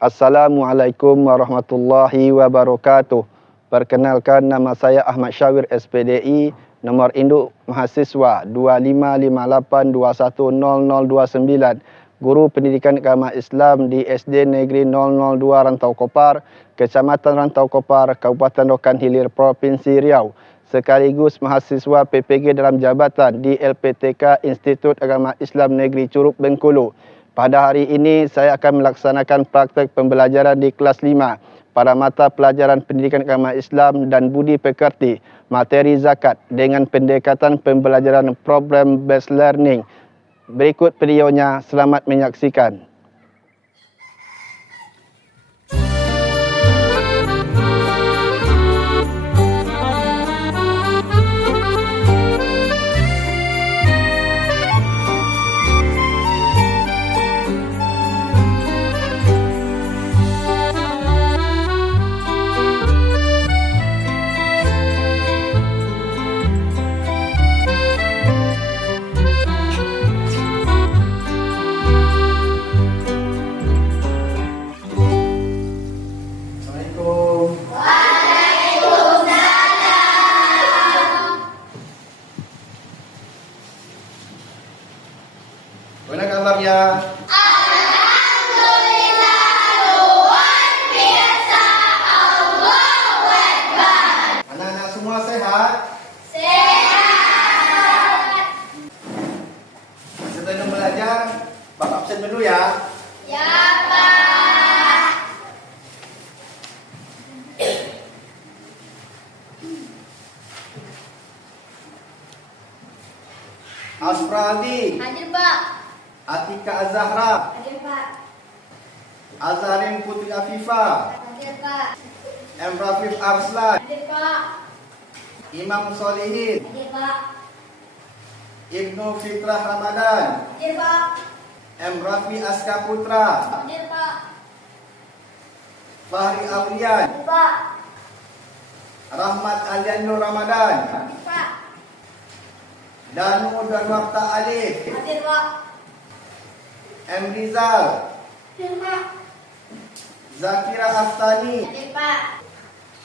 Assalamualaikum warahmatullahi wabarakatuh. Perkenalkan, nama saya Ahmad Syawir SPDI, nomor induk mahasiswa 2558210029, Guru Pendidikan Agama Islam di SD Negeri 002 Rantau Kopar, Kecamatan Rantau Kopar, Kabupaten Rokan Hilir, Provinsi Riau, sekaligus mahasiswa PPG dalam jabatan di LPTK Institut Agama Islam Negeri Curug Bengkulu. Pada hari ini saya akan melaksanakan praktek pembelajaran di kelas 5 pada mata pelajaran Pendidikan Agama Islam dan Budi Pekerti, materi zakat dengan pendekatan pembelajaran problem based learning. Berikut videonya, selamat menyaksikan. Mana kabarnya? Alhamdulillah, luar biasa, Allahu Akbar. Anak-anak semua sehat? Sehat. Sebelum belajar, Bapak absen dulu ya. Ya, Pak. Aspradi, Hadir, Pak. Atika Azahra, Hadir, Pak. Azharin Putri Afifah, Hadir, Pak. M. Rafif Arslan, Hadir, Pak. Imam Solihin, Hadir, Pak. Ibnu Fitrah Ramadan, Hadir, Pak. M. Rafi Aska Putra, Hadir, Pak. Fahri Aulian, Hadir, Pak. Rahmat Aliando Ramadan, Hadir, Pak. Danu Danwarta Alif, Hadir, Pak. M. Rizal, Hadir, Pak. Zakira Aftani, Hadir, Pak.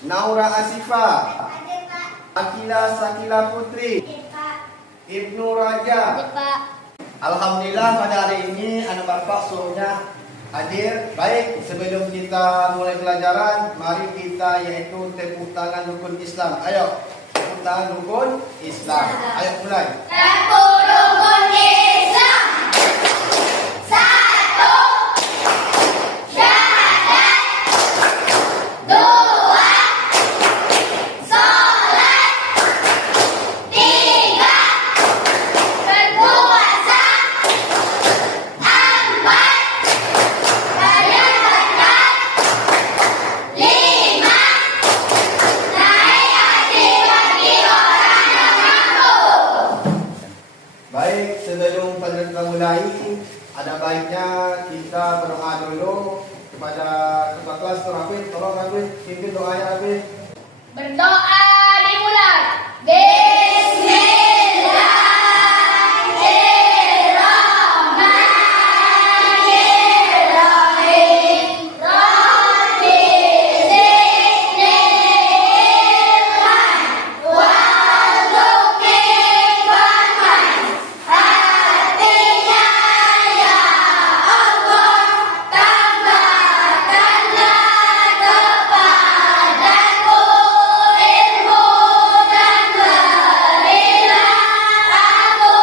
Naura Asifah, Hadir, Pak. Akila Sakila Putri, Hadir, Pak. Ibnu Raja. Hadir, Pak. Alhamdulillah pada hari ini anak bapak seluruhnya hadir. Baik, sebelum kita mulai pelajaran, mari kita yaitu tepuk tangan rukun Islam. Ayo, tepuk tangan rukun Islam. Ayo mulai. Tepuk rukun Islam. 1. Syahadat. 2. Salat. 3. Berpuasa. 4. Bayar zakat. 5. Naik haji bagi orang yang mampu. Baik, sebelum pelajaran kita mulai, ada baiknya kita berdoa dulu kepada ketua kelas Rafid. Tolong Rafid, pimpin doanya Rafid. Berdoa dimulai. Bismillahirrahmanirrahim. Rabbi zidni ilman warzuqni fahman. Artinya, ya Allah, tambahkanlah kepadaku ilmu dan berilah aku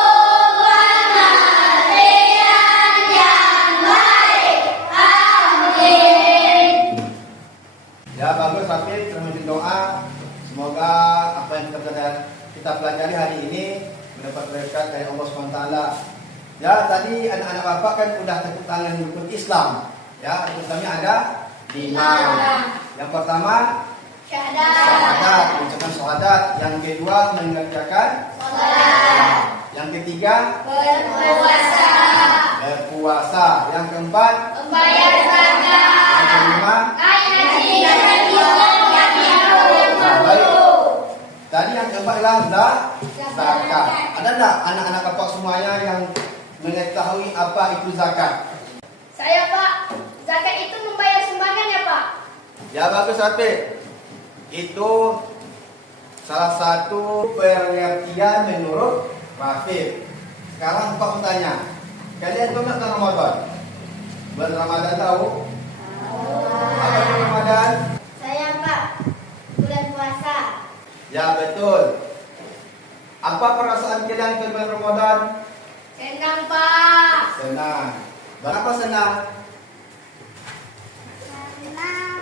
pengertian yang baik. Amin. Ya bagus Rafid, terima doa. Semoga apa yang kita pelajari hari ini mendapat berkat dari Allah SWT. Ya tadi anak-anak bapak kan udah tepuk tangan rukun Islam. Ya utamanya ada 5. Yang pertama syahadat, mengucapkan syahadat. Yang kedua mengerjakan Salat. Yang ketiga Berpuasa. berpuasa. Yang keempat Membayar zakat. yang kelima. Haji bagi orang yang mampu. Tadi yang keempat adalah zakat. Ada tak anak-anak bapak semuanya yang mengetahui apa itu zakat? Saya, Pak. Zakat itu membayar sumbangan ya Pak? Ya bagus Hafid. Itu salah satu pengertian menurut Hafid. Sekarang Pak bertanya, kalian tahu tentang Ramadan? Bulan Ramadan tahu? Apa itu Ramadan? Saya Pak, bulan puasa. Ya betul. Apa perasaan kalian ke bulan Ramadan? Senang Pak. Senang. Kenapa senang? Karena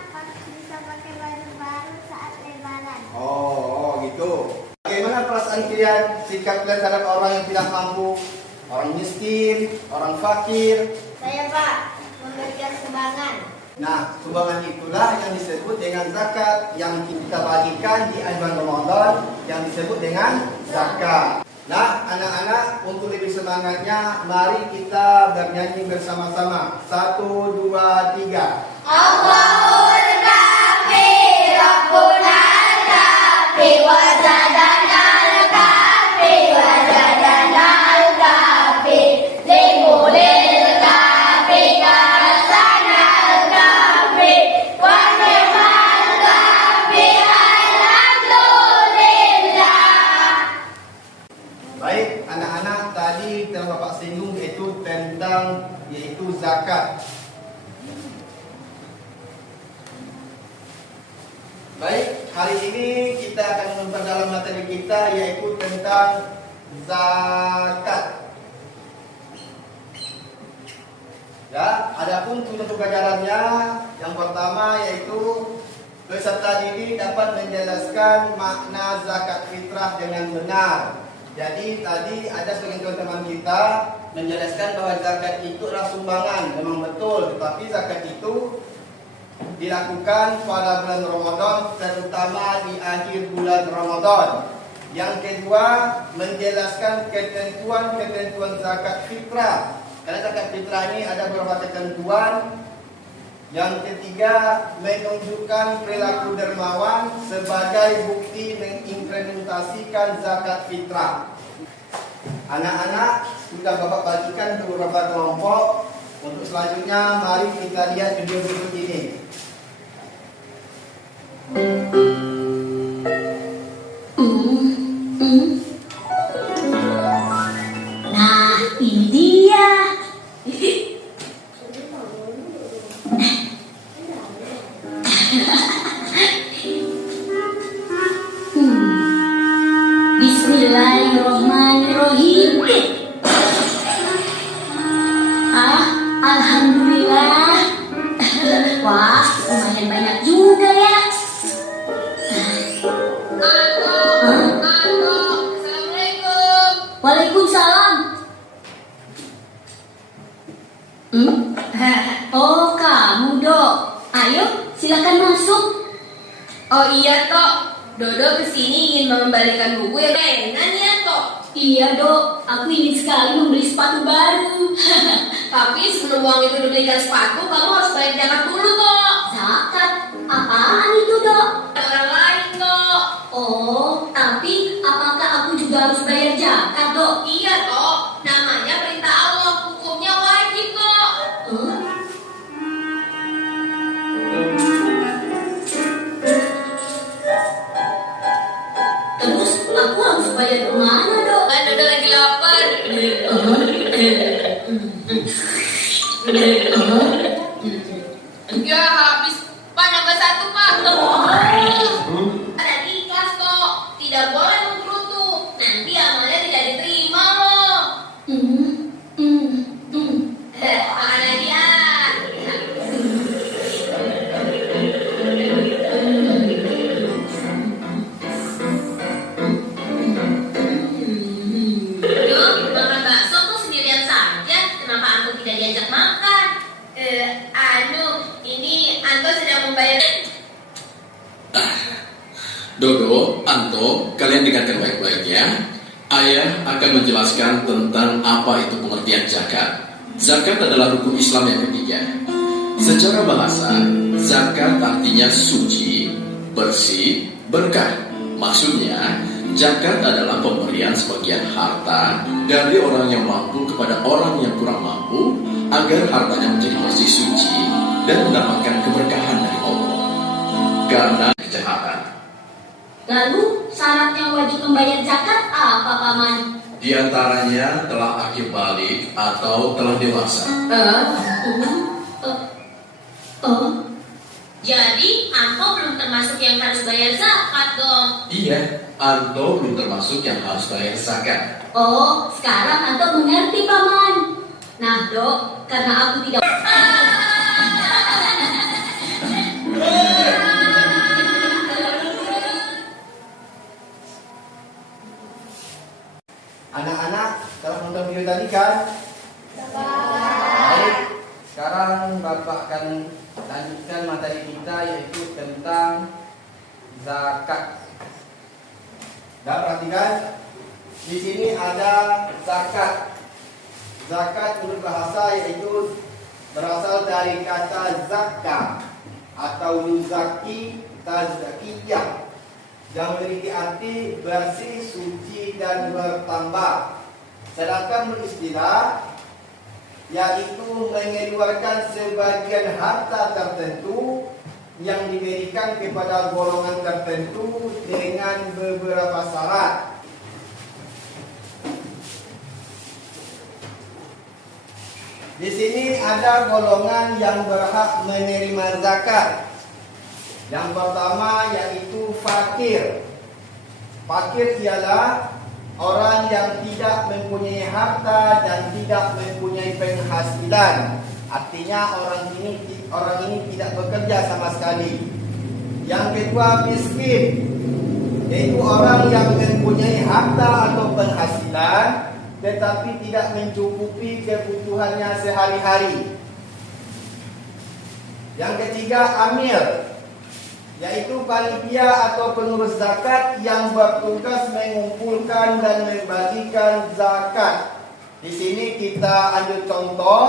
bisa pakai baju baru saat lebaran. Oh gitu. Bagaimana perasaan kalian, sikap kalian terhadap orang yang tidak mampu, orang miskin, orang fakir? Saya Pak, memberikan sumbangan. Nah, sumbangan itulah yang disebut dengan zakat yang kita bagikan di bulan Ramadan yang disebut dengan zakat. Nah, anak-anak, untuk lebih semangatnya, mari kita bernyanyi bersama-sama. 1, 2, 3. Allahul Kafi, Rabbunal Kafi, Wajadanal Kafi, Wajadanal Kafi, Limulil Kafi, Kasanal Kafi, Wa ni'mal Kafi, Alhamdulillah. Baik, anak-anak, tadi telah Bapak singgung yaitu zakat. Baik, hari ini kita akan memperdalam materi kita yaitu tentang zakat. Ya, adapun tujuan pelajarannya yang pertama yaitu peserta didik dapat menjelaskan makna zakat fitrah dengan benar. Jadi tadi ada sebagian teman-teman kita menjelaskan bahwa zakat itu adalah sumbangan, memang betul, tetapi zakat itu dilakukan pada bulan Ramadan, terutama di akhir bulan Ramadan. Yang kedua, menjelaskan ketentuan zakat fitrah. Karena zakat fitrah ini ada beberapa ketentuan. Yang ketiga, menunjukkan perilaku dermawan sebagai bukti mengimplementasikan zakat fitrah. Anak-anak sudah Bapak bagikan ke beberapa kelompok. Untuk selanjutnya, mari kita lihat video berikut ini. Nah, ini dia. Bismillahirrahmanirrahim. Alhamdulillah. Wah, lumayan banyak juga ya. Assalamualaikum. Waalaikumsalam. Oh, kamu, Dok. Ayo, silakan masuk. Oh iya, Tok. Dodo kesini ingin mengembalikan buku yang mainan ya, Tok. Iya, Dok. Aku ingin sekali membeli sepatu baru. Tapi sebelum uang itu dibelikan sepatu, kamu harus bayar zakat dulu, Tok. Zakat? Apaan itu, Dok? Orang lain, Tok. Oh, tapi apakah aku juga harus bayar zakat, Dok? Iya, Tok. Namanya perintah Allah, hukumnya wajib, Tok. Terus aku harus bayar kemana, Dok? Kan Dodo lagi lapar. Ya, habis. Pak, nambah satu, Pak. Ada ikhlas, Tok. Tidak boleh menggerutu. Nanti amalnya tidak diterima, loh. Makan lagi, ya. Duh, makan bakso kok sendirian saja. Kenapa Anto tidak diajak makan? Ini Anto sedang membayar. Dodo, Anto, kalian dengarkan baik-baik ya. Ayah akan menjelaskan tentang apa itu pengertian zakat. Zakat adalah rukun Islam yang ketiga. Secara bahasa, zakat artinya suci, bersih, berkah. Maksudnya, zakat adalah pemberian sebagian harta dari orang yang mampu kepada orang yang kurang mampu agar hartanya menjadi bersih suci dan mendapatkan keberkahan dari Allah karena kejahatan. Lalu syarat yang wajib membayar zakat apa, Paman? Di antaranya telah akil balik atau telah dewasa. Jadi, Anto belum termasuk yang harus bayar zakat dong. Iya, Anto belum termasuk yang harus bayar zakat. Oh, sekarang Anto mengerti, Paman. Nah, Dok, karena aku tidak... Anak-anak, telah nonton video tadi kan? Baik, sekarang Bapak akan lanjutkan materi kita yaitu tentang zakat. Dan perhatikan, di sini ada zakat. Zakat menurut bahasa yaitu berasal dari kata zakka atau yuzaki tazkiyah yang memiliki arti bersih, suci dan bertambah. Sedangkan beristilah yaitu mengeluarkan sebagian harta tertentu yang diberikan kepada golongan tertentu dengan beberapa syarat. Di sini ada golongan yang berhak menerima zakat. Yang pertama yaitu fakir. Fakir ialah orang yang tidak mempunyai harta dan tidak mempunyai penghasilan. Artinya orang ini tidak bekerja sama sekali. Yang kedua miskin, yaitu orang yang mempunyai harta atau penghasilan tetapi tidak mencukupi kebutuhannya sehari-hari. Yang ketiga amil, yaitu panitia atau pengurus zakat yang bertugas mengumpulkan dan membagikan zakat. Di sini kita ambil contoh,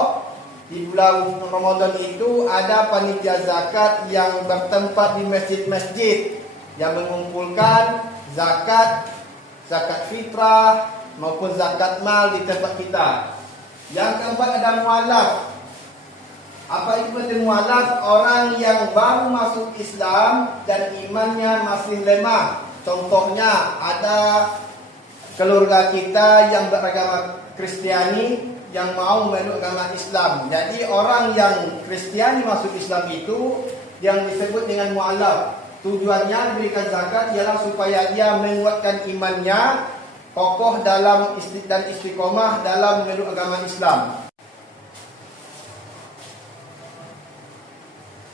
di bulan Ramadan itu ada panitia zakat yang bertempat di masjid-masjid yang mengumpulkan zakat, zakat fitrah maupun zakat mal di tempat kita. Yang keempat ada mualaf. Apa itu berarti mualaf? Orang yang baru masuk Islam dan imannya masih lemah. Contohnya ada keluarga kita yang beragama Kristiani yang mau memeluk agama Islam. Jadi orang yang Kristiani masuk Islam itu yang disebut dengan mualaf. Tujuannya diberikan zakat ialah supaya dia menguatkan imannya, kokoh dalam dan istiqomah dalam memeluk agama Islam.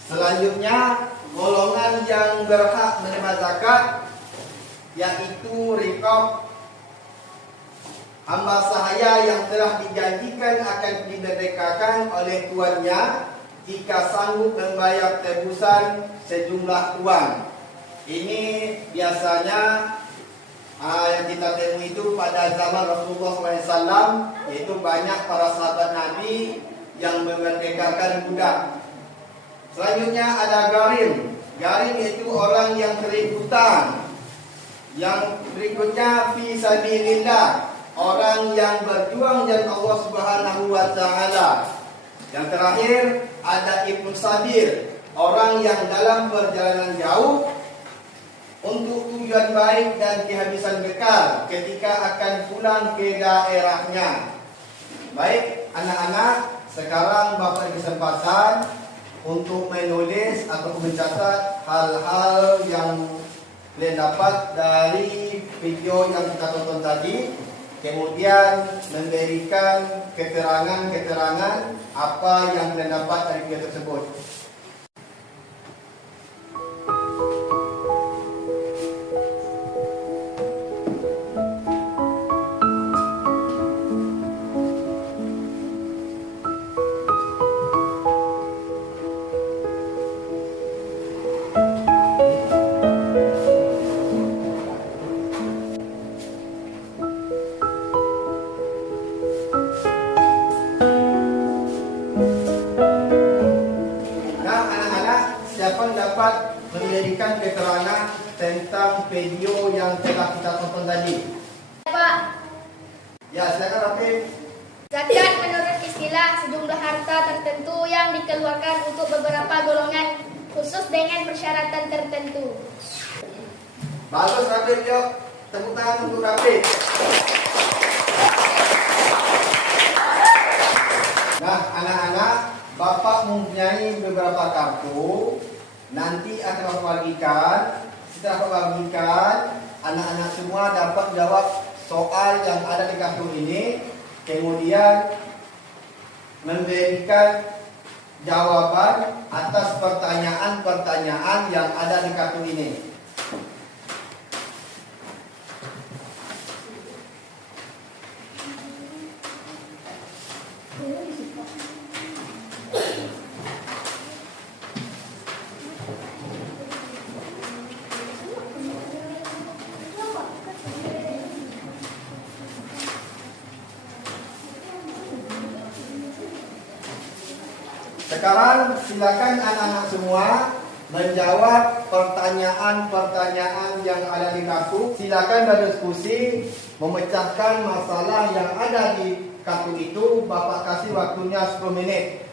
Selanjutnya, golongan yang berhak menerima zakat yaitu riqab, hamba sahaya yang telah dijanjikan akan dimerdekakan oleh tuannya jika sanggup membayar tebusan sejumlah uang. Ini biasanya yang kita temui itu pada zaman Rasulullah SAW, yaitu banyak para sahabat Nabi yang memerdekakan budak. Selanjutnya ada garim. Garim itu orang yang kering hutang. Yang berikutnya fi sabilillah, orang yang berjuang jalan Allah Subhanahu wa taala. Yang terakhir ada ibnu sabil, orang yang dalam perjalanan jauh untuk tujuan baik dan kehabisan bekal ketika akan pulang ke daerahnya. Baik, anak-anak, sekarang Bapak berkesempatan untuk menulis atau mencatat hal-hal yang kalian dapat dari video yang kita tonton tadi, kemudian memberikan keterangan-keterangan apa yang kalian dapat dari video tersebut. Dapat memberikan keterangan tentang video yang telah kita tonton tadi. Pak. Ya, silakan Rafiq. Zakat menurut istilah sejumlah harta tertentu yang dikeluarkan untuk beberapa golongan khusus dengan persyaratan tertentu. Bagus Rafiq, yuk. Tepuk tangan untuk Rafiq. Nah, anak-anak, Bapak mempunyai beberapa kartu. Nanti akan Bapak bagikan. Setelah Bapak bagikan, anak-anak semua dapat jawab soal yang ada di kartu ini. Kemudian memberikan jawaban atas pertanyaan-pertanyaan yang ada di kartu ini. Sekarang silakan anak-anak semua menjawab pertanyaan-pertanyaan yang ada di kartu. Silakan berdiskusi, memecahkan masalah yang ada di kartu itu. Bapak kasih waktunya 10 menit.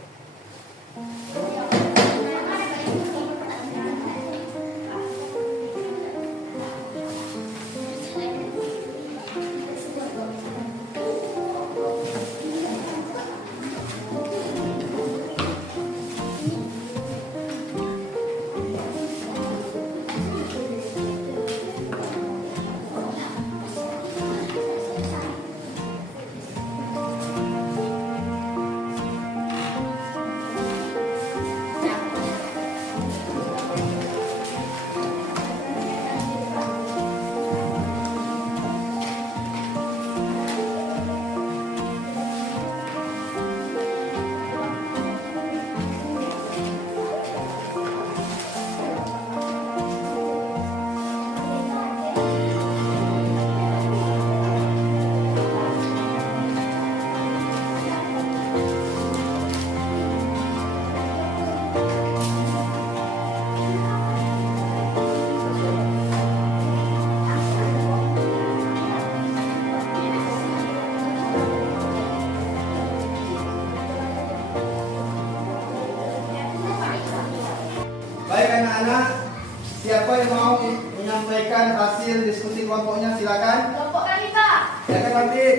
Baik anak-anak, siapa yang mau menyampaikan hasil diskusi kelompoknya silakan. Kelompok kami, Pak. Silakan Rafiq.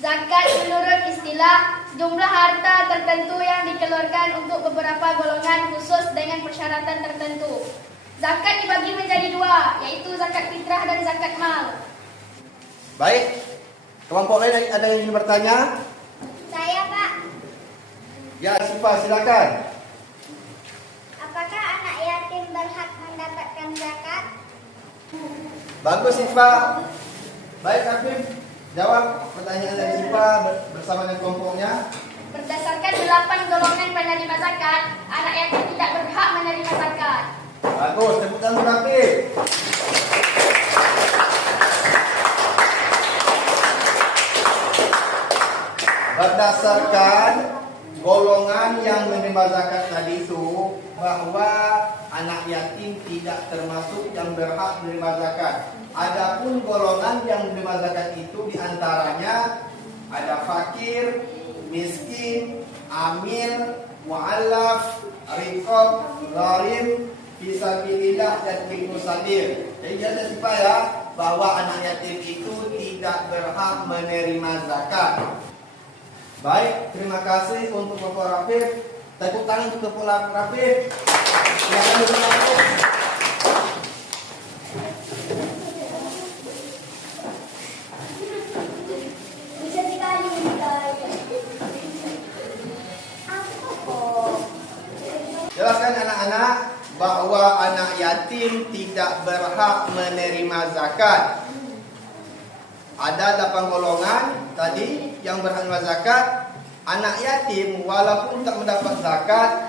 Zakat menurut istilah sejumlah harta tertentu yang dikeluarkan untuk beberapa golongan khusus dengan persyaratan tertentu. Zakat dibagi menjadi dua, yaitu zakat fitrah dan zakat mal. Baik, kelompok lain ada yang ingin bertanya? Saya, Pak. Ya, Sifa silakan. Apakah anak yatim berhak mendapatkan zakat? Bagus Sifa. Baik Rafiq, jawab pertanyaan dari Sifa bersama dengan kelompoknya. Berdasarkan 8 golongan penerima zakat, anak yatim tidak berhak menerima zakat. Bagus, tepuk tangan Rafiq. Berdasarkan golongan yang menerima zakat tadi itu, bahwa anak yatim tidak termasuk yang berhak menerima zakat. Adapun golongan yang menerima zakat itu diantaranya ada fakir, miskin, amil, mu'allaf, riqab, gharim, fisabilillah dan ibnu sabil. Jadi jangan lupa ya bahwa anak yatim itu tidak berhak menerima zakat. Baik, terima kasih untuk Bapak Rafiq. Tepuk tangan untuk Bapak Rafiq. Silakan Bapak Rafiq. Bisa sekali. Jelaskan anak-anak bahwa anak yatim tidak berhak menerima zakat. Ada 8 golongan tadi yang berhak menerima zakat. Anak yatim walaupun tak mendapat zakat,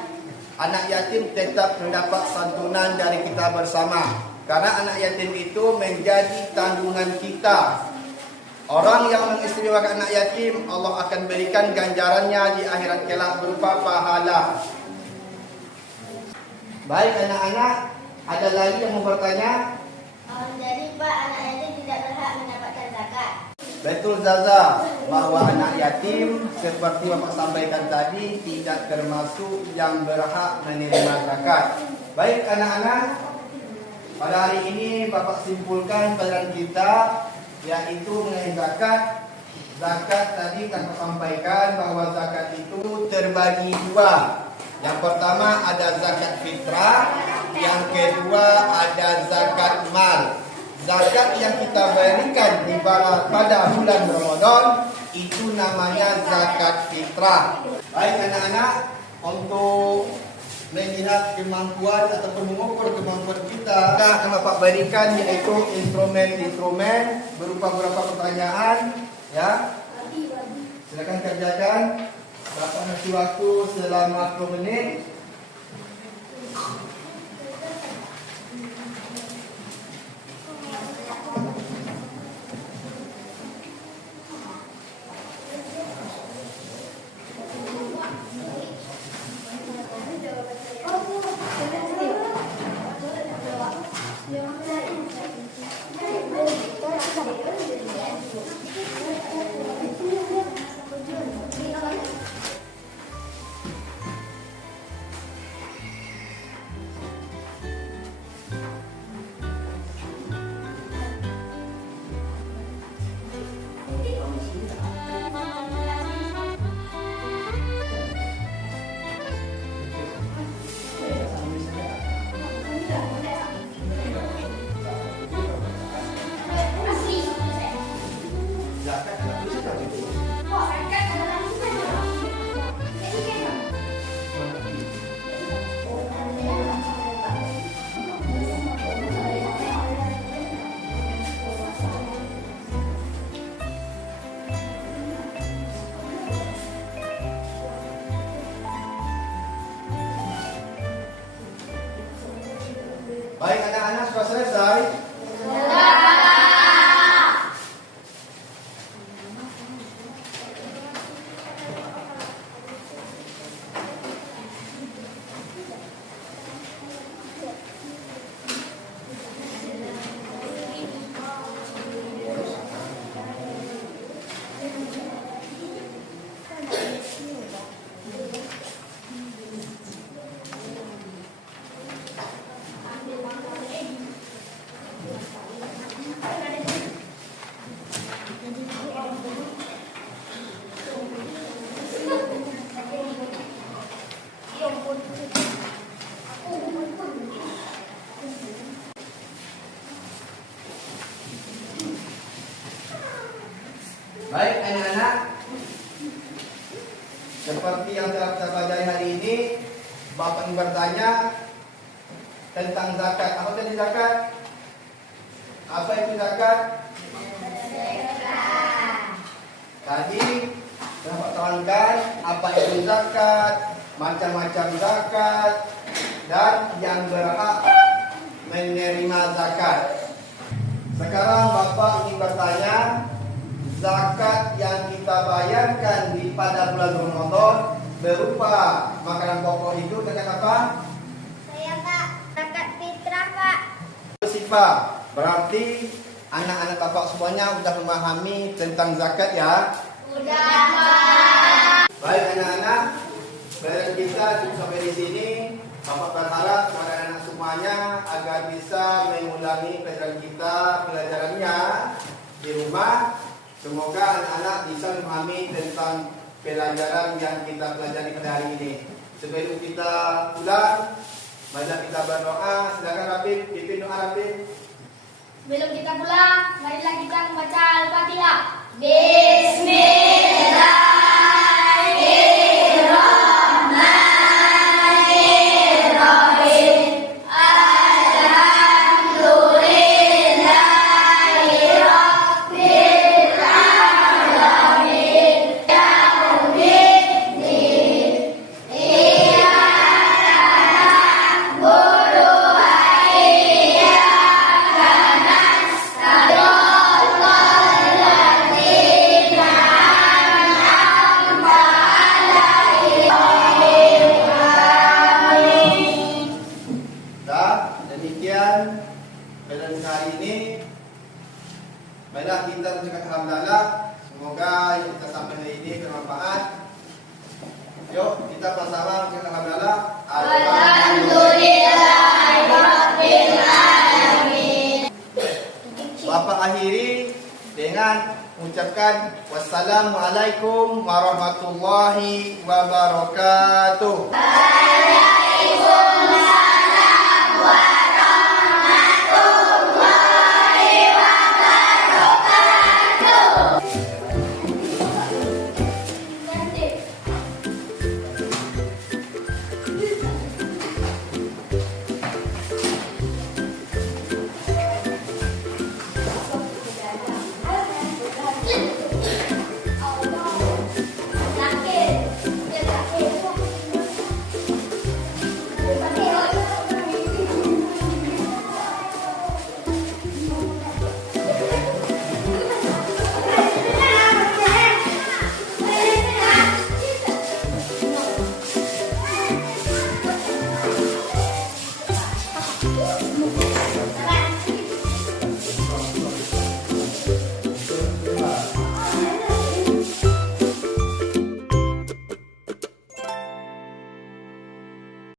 anak yatim tetap mendapat santunan dari kita bersama. Karena anak yatim itu menjadi tanggungan kita. Orang yang mengistimewakan anak yatim, Allah akan berikan ganjarannya di akhirat kelak berupa pahala. Baik anak-anak, ada lagi yang mau bertanya? Jadi Pak, anak yatim tidak berhak mendapatkan zakat. Betul Zaza, bahwa anak yatim seperti Bapak sampaikan tadi tidak termasuk yang berhak menerima zakat. Baik anak-anak, pada hari ini Bapak simpulkan pelajaran kita yaitu mengenai zakat. Zakat tadi Bapak sampaikan bahwa zakat itu terbagi dua. Yang pertama ada zakat fitrah, yang kedua ada zakat mal. Zakat yang kita berikan pada bulan Ramadan itu namanya zakat fitrah. Baik anak-anak, untuk melihat kemampuan ataupun mengukur kemampuan kita akan Bapak berikan yaitu instrumen-instrumen berupa beberapa pertanyaan, ya. Silakan kerjakan. Bapak kasih waktu selama 10 menit. Baik anak-anak, sudah selesai? Baik anak-anak, seperti yang telah kita pelajari hari ini, Bapak ingin bertanya tentang zakat. Apa tadi zakat? Apa itu zakat? Tadi Bapak terangkan apa itu zakat, macam-macam zakat, dan yang berhak menerima zakat. Sekarang Bapak ingin bertanya, zakat yang kita bayarkan pada bulan Ramadan berupa makanan pokok hidup dengan apa? Saya Pak, zakat fitrah Pak. Sifat. Berarti anak-anak Bapak semuanya sudah memahami tentang zakat ya? Udah Pak. Baik anak-anak, pelajaran kita cukup sampai di sini. Bapak berharap kepada anak semuanya agar bisa mengulangi pelajarannya di rumah. Semoga anak-anak bisa memahami tentang pelajaran yang kita pelajari pada hari ini. Sebelum kita pulang, marilah kita berdoa. Silakan Rabib, pimpin doa Rabib. Sebelum kita pulang, marilah kita membaca Al-Fatihah. Bismillah. ini. Baiklah, kita mengucapkan alhamdulillah. Semoga yang kita sampaikan hari ini bermanfaat. Yuk, kita bersama mengucapkan alhamdulillah. Alhamdulillahirrahmanirrahim. Bapak akhiri dengan mengucapkan wassalamualaikum warahmatullahi wabarakatuh. Sakit.